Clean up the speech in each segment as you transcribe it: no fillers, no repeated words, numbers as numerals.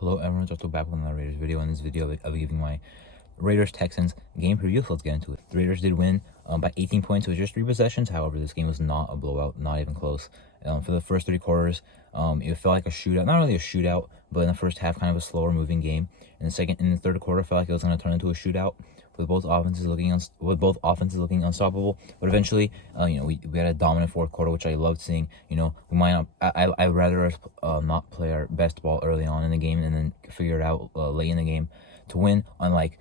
Hello everyone, just back with another Raiders video. In this video, I'll be giving my Raiders-Texans game preview, so let's get into it. The Raiders did win by 18 points with just 3 possessions. However, this game was not a blowout, not even close. For the first 3 quarters, it felt like a shootout. Not really a shootout, but in the first half, kind of a slower moving game. In the third quarter, felt like it was going to turn into a shootout with both offenses looking unstoppable. But eventually, we had a dominant fourth quarter, which I loved seeing. We might not. I'd rather us not play our best ball early on in the game and then figure it out late in the game to win. Unlike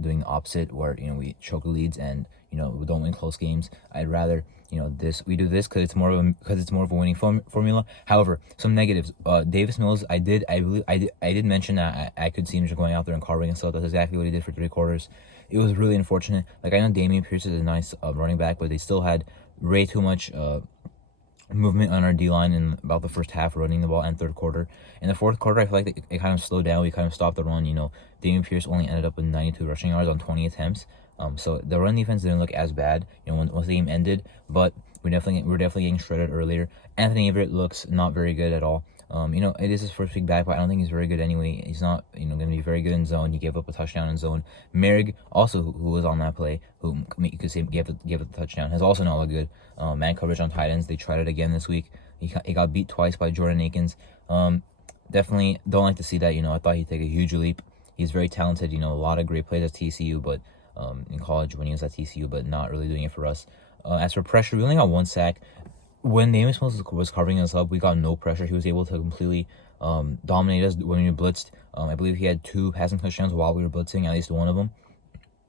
doing the opposite where we choke leads and we don't win close games. I'd rather we do this because it's more of a winning formula. However, some negatives. Davis Mills, I did mention that I could see him just going out there and carving and stuff. That's exactly what he did for 3 quarters. It was really unfortunate. Like, I know Dameon Pierce is a nice running back, but they still had way too much movement on our D-line in about the first half, running the ball, and third quarter. In the fourth quarter, I feel like it kind of slowed down. We kind of stopped the run. Dameon Pierce only ended up with 92 rushing yards on 20 attempts. So the run defense didn't look as bad, once the game ended, but we're definitely getting shredded earlier. Anthony Everett looks not very good at all. It is his first week back, but I don't think he's very good anyway. He's not, going to be very good in zone. He gave up a touchdown in zone. Merrick, also, who was on that play, who you could say gave up the touchdown, has also not looked good. Man coverage on tight ends, they tried it again this week. He got beat twice by Jordan Akins. Definitely don't like to see that. I thought he'd take a huge leap. He's very talented. A lot of great plays at TCU, but in college when he was at TCU, but not really doing it for us. As for pressure, we only got 1 sack. When Davis Mills was covering us up, we got no pressure. He was able to completely dominate us when we blitzed. I believe he had 2 passing touchdowns while we were blitzing, at least one of them,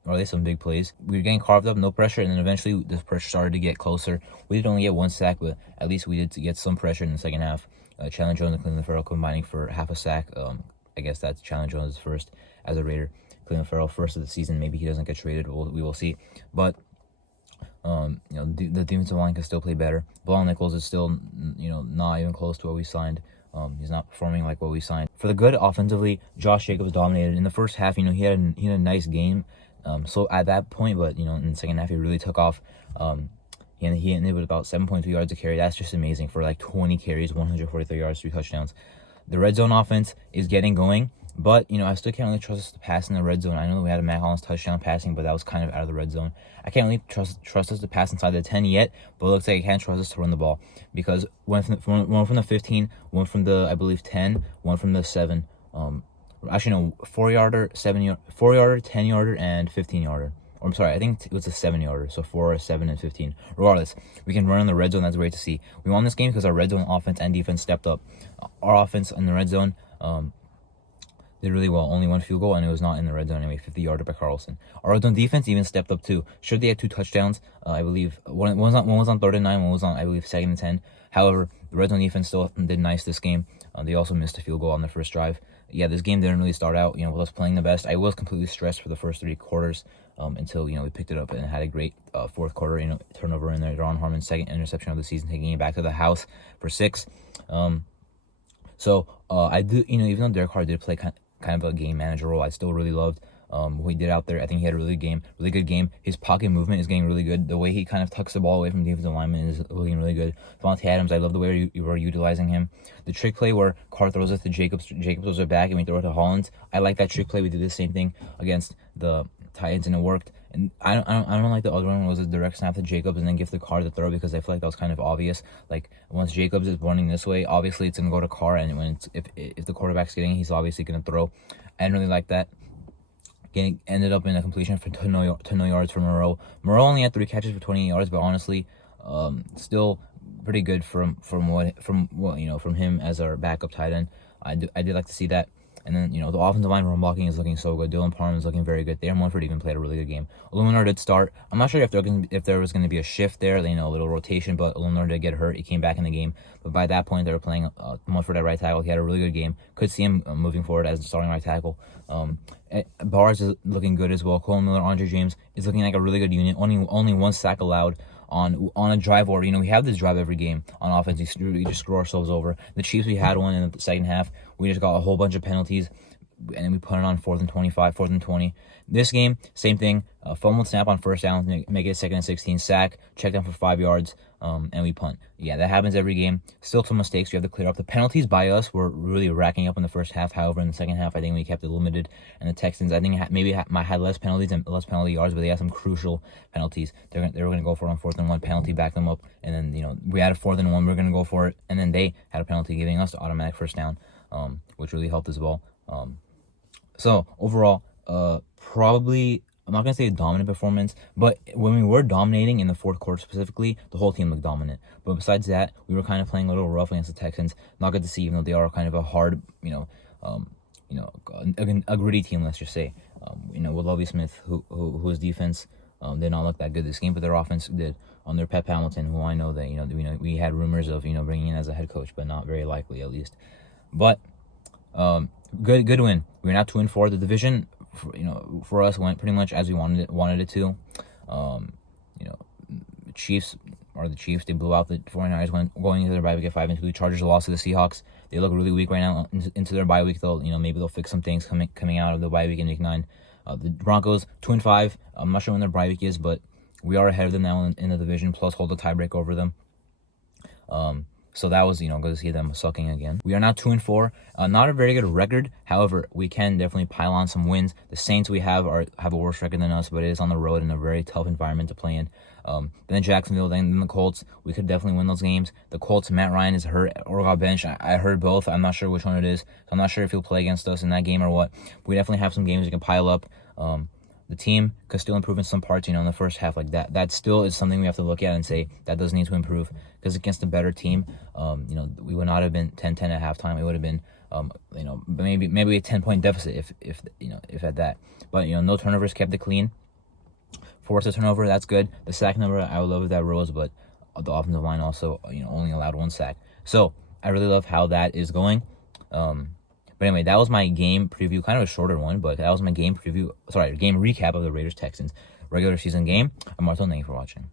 or at least some big plays. We were getting carved up, no pressure, and then eventually the pressure started to get closer. We did only get 1 sack, but at least we did get some pressure in the second half. Chandler Jones and Cleveland Farrell combining for half a sack. I guess that's Chandler Jones' first as a Raider. Cleveland Farrell first of the season. Maybe he doesn't get traded. We will see. But the defensive line can still play better. Bilal Nichols is still not even close to what we signed. He's not performing like what we signed. For the good offensively, Josh Jacobs dominated in the first half. He had a nice game. So at that point, but in the second half he really took off. He ended with about 7.2 yards a carry. That's just amazing for like 20 carries, 143 yards, 3 touchdowns. The red zone offense is getting going. But, I still can't really trust us to pass in the red zone. I know we had a Matt Hollins touchdown passing, but that was kind of out of the red zone. I can't really trust us to pass inside the 10 yet, but it looks like I can't trust us to run the ball. Because one from the 15, one from the, I believe, 10, one from the 7. Actually, no, 4-yarder, 4-yarder, 10-yarder, and 15-yarder. Or I'm sorry, I think it was a 7-yarder. So 4, 7, and 15. Regardless, we can run in the red zone. That's great to see. We won this game because our red zone offense and defense stepped up. Our offense in the red zone, did really well. Only 1 field goal, and it was not in the red zone anyway. 50-yarder by Carlson. Our red zone defense even stepped up too. Sure, they had 2 touchdowns. I believe one was on 3rd and 9. One was on, I believe, 2nd and 10. However, the red zone defense still did nice this game. They also missed a field goal on the first drive. Yeah, this game didn't really start out, with us playing the best. I was completely stressed for the first 3 quarters until we picked it up and had a great fourth quarter. Turnover in there. Ron Harmon's 2nd interception of the season, taking it back to the house for 6. So I do, even though Derek Carr did play kind of a game manager role, I still really loved what he did out there. I think he had a really good game. His pocket movement is getting really good. The way he kind of tucks the ball away from defensive linemen is looking really good. Devontae Adams, I love the way you were utilizing him. The trick play where Carr throws it to Jacobs throws it back, and we throw it to Hollins. I like that trick play. We did the same thing against the Titans, and it worked. And I don't like the other one was a direct snap to Jacobs and then give the Carr the throw, because I feel like that was kind of obvious. Like, once Jacobs is running this way, obviously it's gonna go to Carr, and if the quarterback's getting it, he's obviously gonna throw. I didn't really like that. Ended up in a completion to no yards for Moreau. Moreau only had 3 catches for 28 yards, but honestly, still pretty good from him as our backup tight end. I did like to see that. And then, the offensive line run blocking is looking so good. Dylan Parham is looking very good. Darren Munford even played a really good game. Illuminar did start. I'm not sure if there was going to be a shift there, a little rotation, but Illuminar did get hurt. He came back in the game. But by that point, they were playing Munford at right tackle. He had a really good game. Could see him moving forward as the starting right tackle. Bars is looking good as well. Cole Miller, Andre James is looking like a really good unit. Only 1 sack allowed on a drive, or we have this drive every game on offense. We just screw ourselves over. The Chiefs, we had one in the second half. We just got a whole bunch of penalties. and then we put it on 4th and 25, 4th and 20. This game, same thing. Fumbled snap on first down, make it 2nd and 16. Sack, check down for 5 yards, and we punt. Yeah, that happens every game. Still some mistakes we have to clear up. The penalties by us were really racking up in the first half. However, in the second half, I think we kept it limited. And the Texans, I think maybe had less penalties and less penalty yards, but they had some crucial penalties. They were going to go for it on 4th and 1, penalty, back them up, and then we had a 4th and 1, we were going to go for it, and then they had a penalty giving us the automatic first down, which really helped as well. So overall, probably, I'm not going to say a dominant performance, but when we were dominating in the fourth quarter specifically, the whole team looked dominant. But besides that, we were kind of playing a little rough against the Texans. Not good to see, even though they are kind of a hard, a gritty team, let's just say. With Lovie Smith, whose defense did not look that good this game, but their offense did. Their Pep Hamilton, who I know that we had rumors of bringing in as a head coach, but not very likely at least. But good win. We're now 2-4. The division, for us went pretty much as we wanted it to. Chiefs are the Chiefs. They blew out the 49ers going into their bye week at 5-2. The Chargers lost to the Seahawks. They look really weak right now into their bye week. Maybe they'll fix some things coming out of the bye week in week 9. The Broncos 2-5. I'm not sure when their bye week is, but we are ahead of them now in the division. Plus, hold the tiebreak over them. So that was, good to see them sucking again. We are now 2-4. Not a very good record. However, we can definitely pile on some wins. The Saints we have a worse record than us, but it is on the road in a very tough environment to play in. Then Jacksonville, then the Colts. We could definitely win those games. The Colts, Matt Ryan is hurt or got benched. I heard both. I'm not sure which one it is. I'm not sure if he'll play against us in that game or what. We definitely have some games we can pile up. The team could still improve in some parts, in the first half like that. That still is something we have to look at and say that does need to improve, because against a better team, we would not have been 10-10 at halftime. It would have been, maybe a 10-point deficit if at that. But no turnovers, kept it clean. Forced a turnover, that's good. The sack number, I would love if that rose, but the offensive line also, only allowed 1 sack. So I really love how that is going. But anyway, that was my game preview, kind of a shorter one, but that was my game recap of the Raiders-Texans regular season game. I'm Martel, thank you for watching.